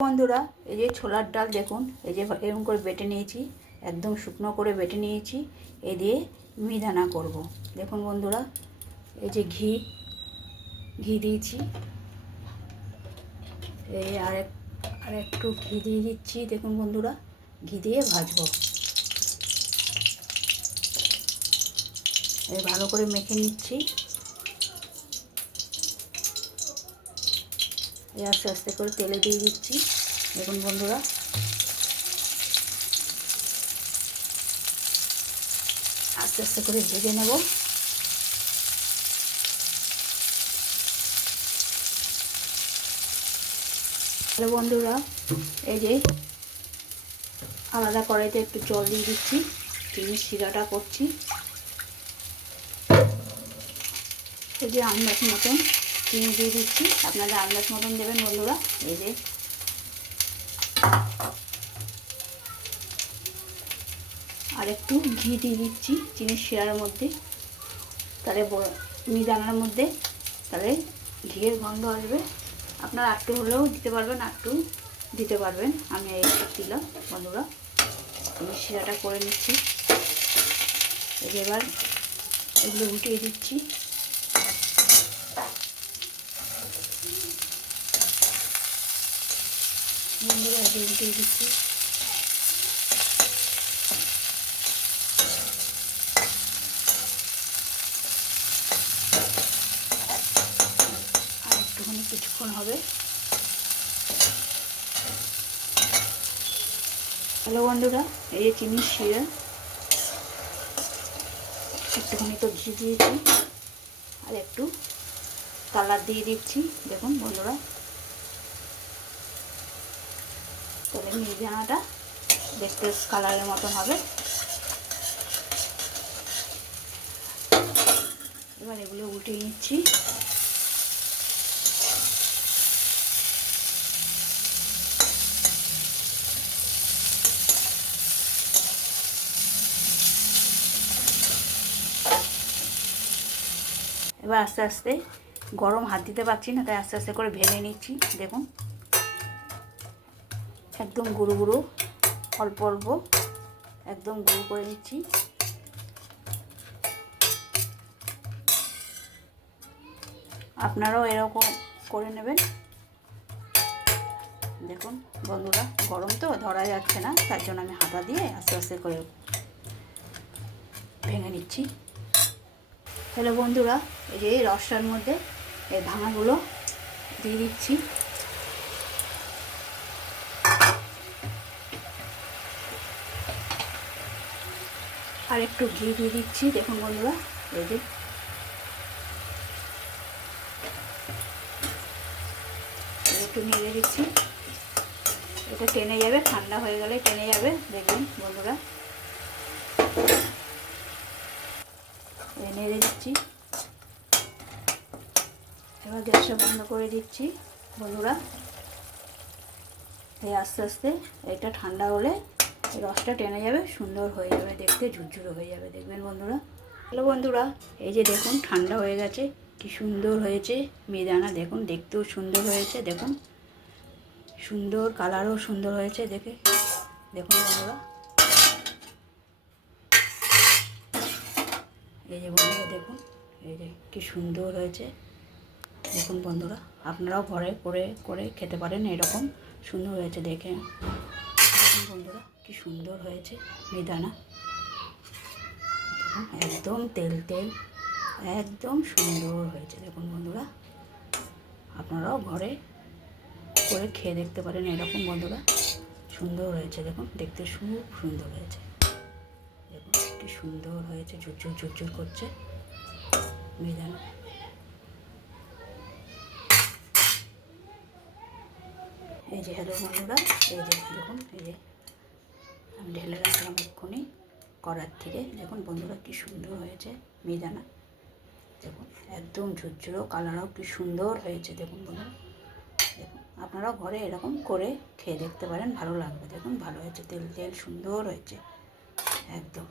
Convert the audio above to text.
বন্ধুরা, এই যে ছোলার ডাল দেখুন, এই যে এরকম করে বেটে নিয়েছি, একদম শুকনো করে বেটে নিয়েছি। এ দিয়ে মিহিদানা করব। দেখুন বন্ধুরা, এই যে ঘি দিয়েছি, এই আর একটু ঘি দিয়ে দিচ্ছি। দেখুন বন্ধুরা, ঘি দিয়ে ভাজবো। এই ভালো করে মেখে নিচ্ছি। এই আস্তে আস্তে করে তেলে দিয়ে দিচ্ছি। দেখুন বন্ধুরা, আস্তে আস্তে করে ভেজে নেব। হ্যালো বন্ধুরা, এই যে আলাদা কড়াইতে একটু জল দিয়ে দিচ্ছি, চিনির শিরাটা করছি। এই যে আন্দাজ মতন চিনি দিয়ে দিচ্ছি, আপনারা আন্দাজ মতন দেবেন বন্ধুরা। এই যে আর একটু ঘি দিয়ে দিচ্ছি চিনির শিরার মধ্যে, তাহলে মিহিদানার মধ্যে, তাহলে ঘিয়ের গন্ধ আসবে। আপনারা একটু হলেও দিতে পারবেন, একটু দিতে পারবেন। আমি একটু দিলাম বন্ধুরা। চিনির শিরাটা করে নিচ্ছি। এবার এগুলো উঠিয়ে দিচ্ছি। বন্ধুরা এগুলো উঠিয়ে দিচ্ছি। আর একটুখানি কিছুক্ষণ হবে। হ্যালো বন্ধুরা, এই যে চিনির শিরা, একটুখানি তো ঘি দিয়েছি, আর একটু কালার দিয়ে দিচ্ছি। দেখুন বন্ধুরা, তাহলে মিহিদানাটা দেখতে কালারের মতন হবে। এবার এগুলো উঠিয়ে নিচ্ছি। এবার আস্তে আস্তে, গরম হাত দিতে পারছি না, তাই আস্তে আস্তে করে ভেঙে নিচ্ছি। দেখুন একদম গুঁড়ো গুঁড়ো, অল্প অল্প একদম গুঁড়ো করে নিচ্ছি। আপনারাও এরকম করে নেবেন। দেখুন বন্ধুরা, গরম তো ধরা যাচ্ছে না, তার জন্য আমি হাতা দিয়ে আস্তে আস্তে করে ভেঙে নিচ্ছি। হ্যালো বন্ধুরা, এই যে রসটার মধ্যে এই ভাঙাগুলো দিয়ে দিচ্ছি। আর একটু ঘি দিয়ে দিচ্ছি। দেখুন বন্ধুরা, এই যে একটু নেড়ে দিচ্ছি। এটা টেনে যাবে, ঠান্ডা হয়ে গেলে টেনে যাবে, দেখবেন বন্ধুরা। নেড়ে দিচ্ছি। এবার গ্যাসটা বন্ধ করে দিচ্ছি বন্ধুরা। এই আস্তে আস্তে এটা ঠান্ডা হলে রসটা টেনে যাবে, সুন্দর হয়ে যাবে, দেখতে ঝুরঝুরে হয়ে যাবে, দেখবেন বন্ধুরা। হ্যালো বন্ধুরা, এই যে দেখুন ঠান্ডা হয়ে গেছে, কি সুন্দর হয়েছে মিহিদানা। দেখুন দেখতেও সুন্দর হয়েছে, দেখুন সুন্দর, কালারও সুন্দর হয়েছে। দেখুন বন্ধুরা, এই যে বন্ধুরা দেখুন, এই যে কি সুন্দর হয়েছে। দেখুন বন্ধুরা, আপনারাও ঘরে করে করে খেতে পারেন, এরকম সুন্দর হয়েছে দেখে। দেখুন বন্ধুরা, কি সুন্দর হয়েছে মিহিদানা। দেখুন একদম তেল তেল, একদম সুন্দর হয়েছে। দেখুন বন্ধুরা, আপনারাও ঘরে করে খেয়ে দেখতে পারেন এরকম বন্ধুরা, সুন্দর হয়েছে। দেখুন দেখতে খুব সুন্দর হয়েছে। দেখুন কি সুন্দর হয়েছে, ঝুরঝুর ঝুরঝুর করছে মিহিদানা। এই যে হ্যালো বন্ধুরা, এই যে দেখুন, এই যে আমি ঢেলে রাখলাম এক্ষুনি কড়ার থেকে। দেখুন বন্ধুরা, কি সুন্দর হয়েছে মিহিদানা। দেখুন একদম ঝুরঝুরো, কালারও কি সুন্দর হয়েছে। দেখুন বন্ধুরা, দেখুন আপনারাও ঘরে এরকম করে খেয়ে দেখতে পারেন, ভালো লাগবে। দেখুন ভালো হয়েছে, তেল তেল সুন্দর হয়েছে একদম।